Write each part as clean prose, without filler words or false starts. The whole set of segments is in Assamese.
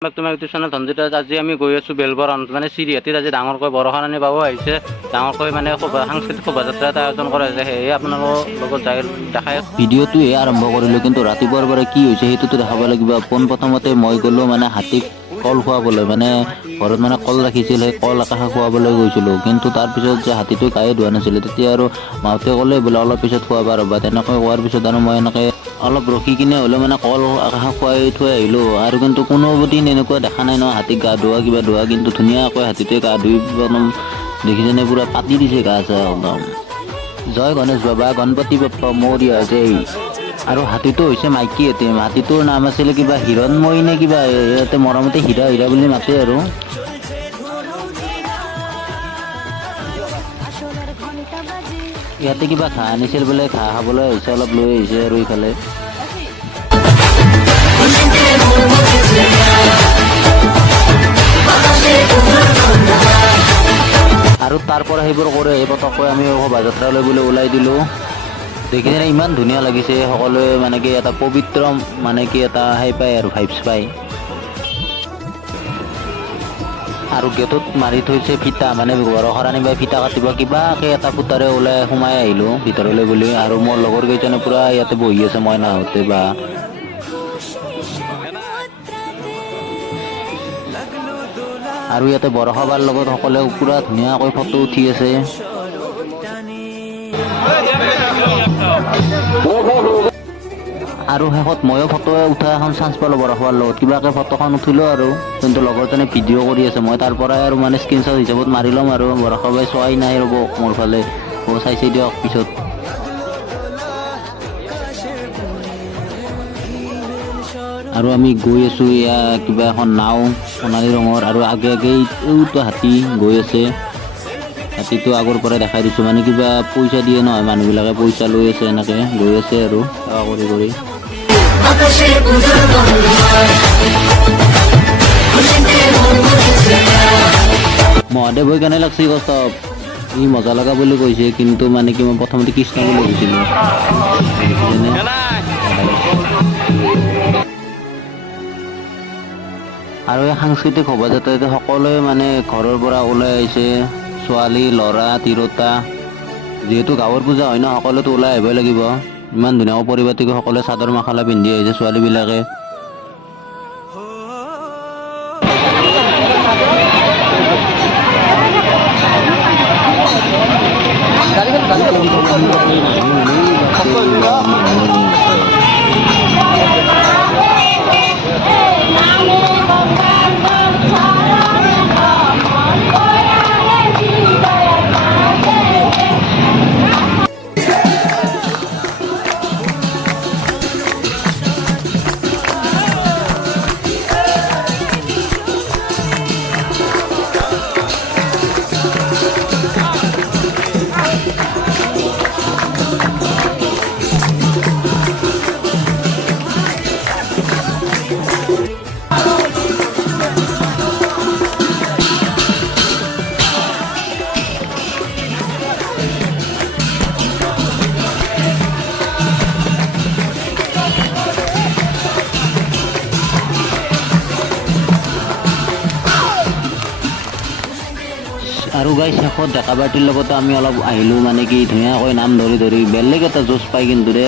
তোমাৰ ইউটিউব চেনেল ধনজিত। আজি আমি গৈ আছোঁ বেলবৰণ, মানে চিৰিহাটীত আজি ডাঙৰকৈ বৰষাৰণী বাবু আহিছে। ডাঙৰকৈ মানে সাংস্কৃতিক শোভাযাত্ৰা এটা আয়োজন কৰা হৈছে, সেয়ে আপোনালোকৰ লগত যাই দেখাই ভিডিঅ'টোৱে আৰম্ভ কৰিলোঁ, কিন্তু ৰাতিপুৱাৰ পৰা কি হৈছে সেইটোতো দেখাব লাগিব। পোনপ্ৰথমতে মই গ'লোঁ মানে হাতীক কল খুৱাবলৈ, মানে ঘৰত মানে কল ৰাখিছিল, সেই কল একাষা খুৱাবলৈ গৈছিলোঁ। কিন্তু তাৰপিছত যে হাতীটো গায়ে ধোৱা নাছিলে, তেতিয়া আৰু মাহঁতে ক'লে বোলে অলপ পিছত খুৱাবা ৰ'বা। তেনেকৈ কোৱাৰ পিছত আৰু মই এনেকৈ অলপ ৰখি কিনে হ'লেও মানে কল একাষা খুৱাই থৈ আহিলোঁ। আৰু কিন্তু কোনোদিন এনেকুৱা দেখা নাই ন হাতীক গা ধোৱা কিবা ধোৱা, কিন্তু ধুনীয়াকৈ হাতীটোৱে গা ধুই একদম দেখিছেনে পুৰা পাতি দিছে গা চা একদম। জয় গণেশ বাবা, গণপতি বাপ্পা মৌৰ্য জয়। আৰু হাতীটো হৈছে মাইকী হাতী, হাতীটোৰ নাম আছিলে কিবা হিৰণময়ী নে কিবা, ইয়াতে মৰমতে হীৰা হীৰা বুলি মাতে আৰু। ইয়াতে কিবা ঘাঁহ আনিছিল বোলে, ঘাঁহ খাবলৈ আহিছে, অলপ লৈ আহিছে আৰু ইফালে। আৰু তাৰ পৰা সেইবোৰ কৰি আহি পটককৈ আমি শোভাযাত্ৰালৈ বুলি ওলাই দিলোঁ। দেখি কিনে ইমান ধুনীয়া লাগিছে, সকলোৱে মানে কি এটা পবিত্ৰ মানে কি এটা সেই পায় আৰু ভাইবছ পায়। আৰু গেটত মাৰি থৈছে ফিটা, মানে বৰষাৰণী বাই ফিটা কাটিব, কিবাকে এটা ফুটাৰে ওলাই সোমাই আহিলোঁ ভিতৰলৈ বুলি। আৰু মোৰ লগৰ কেইজনে পুৰা ইয়াতে বহি আছে মই নাহোঁতে বা। আৰু ইয়াতে বৰষা বাৰ লগত সকলোৱে পুৰা ধুনীয়াকৈ ফটো উঠি আছে। আৰু শেষত ময়ো ফটো উঠা এখন চান্স পালোঁ বৰষাৰ লগত, কিবাকে ফটোখন উঠিলোঁ আৰু। কিন্তু লগৰজনে ভিডিঅ' কৰি আছে, মই তাৰ পৰাই আৰু মানে স্ক্ৰীনশ্বট হিচাপত মাৰি ল'ম আৰু। বৰষা বাই চোৱাই নাই ৰ'ব মোৰ ফালে, চাইছে দিয়ক পিছত। আৰু আমি গৈ আছোঁ, এয়া কিবা এখন নাও সোণালী ৰঙৰ, আৰু আগে আগে এইটো হাতী গৈ আছে। হাতীটো আগৰ পৰাই দেখাই দিছোঁ, মানে কিবা পইচা দিয়ে নহয় মানুহবিলাকে, পইচা লৈ আছে, এনেকৈ গৈ আছে আৰু সেৱা কৰি কৰি। মহাদেৱ হৈ কেনে লাগছি কষ্টপ, ই মজা লগা বুলি কৈছে, কিন্তু মানে কি মই প্ৰথমতে কৃষ্ণ বুলি ভাবিছিলোঁ। আৰু এই সাংস্কৃতিক শোভাযাত্ৰাটো সকলোৱে মানে ঘৰৰ পৰা ওলাই আহিছে, ছোৱালী ল'ৰা তিৰোতা। যিহেতু গাঁৱৰ পূজা হয় ন, সকলোতো ওলাই আহিবই লাগিব। ইমান ধুনীয়াকৈ পৰিপাটিকৈ সকলোৱে চাদৰ মেখেলা পিন্ধি আহিছে ছোৱালীবিলাকে। আৰু গাইছ শেষত ডেকা পাৰ্টিৰ লগতে আমি অলপ আহিলোঁ, মানে কি ধুনীয়াকৈ নাম ধৰি ধৰি বেলেগ এটা জোচ পাই কিন্তু দে।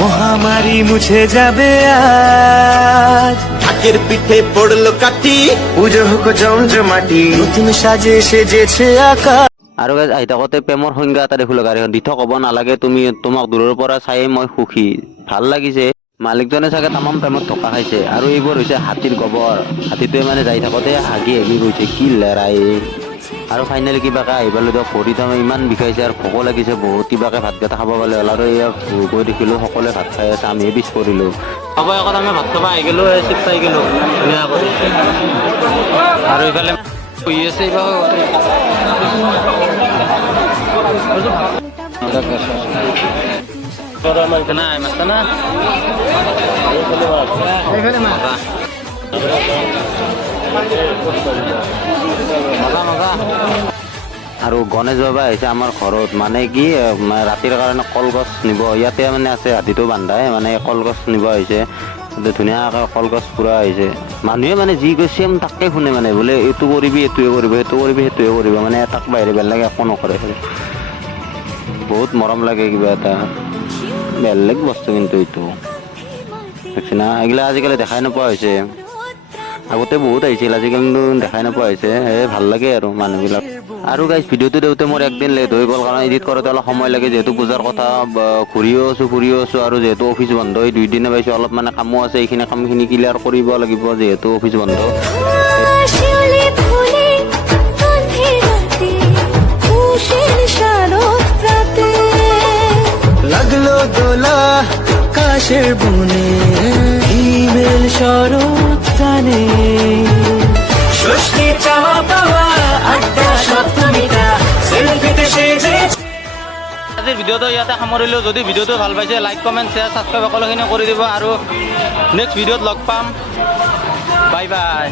মহামারী মুছে যাবে আজ, ঢাকের পিঠে পড়লো কাঠি, পুজো হোক জমজমাটি, নতুন সাজে সেজেছে আকাশ। আৰু আহি থাকোঁতে প্ৰেমৰ সংজ্ঞা এটা দেখিলোঁ গাড়ীখন, দি থ ক'ব নালাগে তুমি, তোমাক দূৰৰ পৰা চাই মই সুখী। ভাল লাগিছে, মালিকজনে চাগে তামাম প্ৰেমত ধোকা খাইছে। আৰু এইবোৰ হৈছে হাতীৰ গোবৰ, হাতীটোৱে মানে যাই থাকোঁতে হাগি হাগি গৈছে, কি লেৰাই। আৰু ফাইনেলি কিবাকে আহি পালোঁ দিয়ক, ভৰিত ইমান বিষাইছে আৰু ভোকো লাগিছে বহুত, কিবাকে ভাতকেইটা খাব পালে হ'ল। আৰু এয়া গৈ দেখিলোঁ সকলোৱে ভাত খাই আছে, আমিহে পিছ পৰিলোঁ। হ'ব আগত আমি ভাত খাব আহি গ'লোঁ, চিপ পাই গ'লোঁ ধুনীয়া কৰি। আৰু ইফালে বহি আছে নাই মাছ না মজা মজা। আৰু গণেশ বাবা আহিছে আমাৰ ঘৰত, মানে কি ৰাতিৰ কাৰণে কলগছ নিব, ইয়াতে মানে আছে হাতীটো বান্ধাই, মানে কলগছ নিব আহিছে। ধুনীয়াকৈ কলগছ পুৰা আহিছে, মানুহে মানে যি কৈছে তাকে শুনে, মানে বোলে এইটো কৰিবি এইটোৱে কৰিব, সেইটো কৰিবি সেইটোৱে কৰিব, মানে তাক বাহিৰে বেলেগ একো নকৰে। বহুত মৰম লাগে, কিবা এটা বেলেগ বস্তু। কিন্তু এইটো দেখছি না, এইগিলা আজিকালি দেখাই নোপোৱা হৈছে। আগতে বহুত আহিছিল, আজিকালি কিন্তু দেখাই নোপোৱা হৈছে। ভাল লাগে আৰু মানুহবিলাক। আৰু গাইজ ভিডিঅ'টো দেওঁতে মোৰ একদিন লেট হৈ গ'ল, কাৰণ এডিট কৰোঁতে অলপ সময় লাগে, যিহেতু পূজাৰ কথা ঘূৰিও আছোঁ, আৰু যিহেতু অফিচ বন্ধ, এই 2 দিনে পাইছোঁ, অলপ মানে কামো আছে, এইখিনি কামখিনি ক্লিয়াৰ কৰিব লাগিব, যিহেতু অফিচ বন্ধ। লাগলো দোলা কাশেৰ বুনে, ইমেল শৰৎ টানে, ষষ্ঠী চাওয়া পাওয়া আড্ডা সপ্তমীটা সেলফিতে সেজে। আজিৰ ভিডিঅ'টো ইয়াতে সামৰিলোঁ। যদি ভিডিঅ'টো ভাল পাইছে লাইক কমেণ্ট শ্বেয়াৰ ছাবস্ক্ৰাইব সকলোখিনি কৰি দিব, আৰু নেক্সট ভিডিঅ'ত লগ পাম। Bye bye.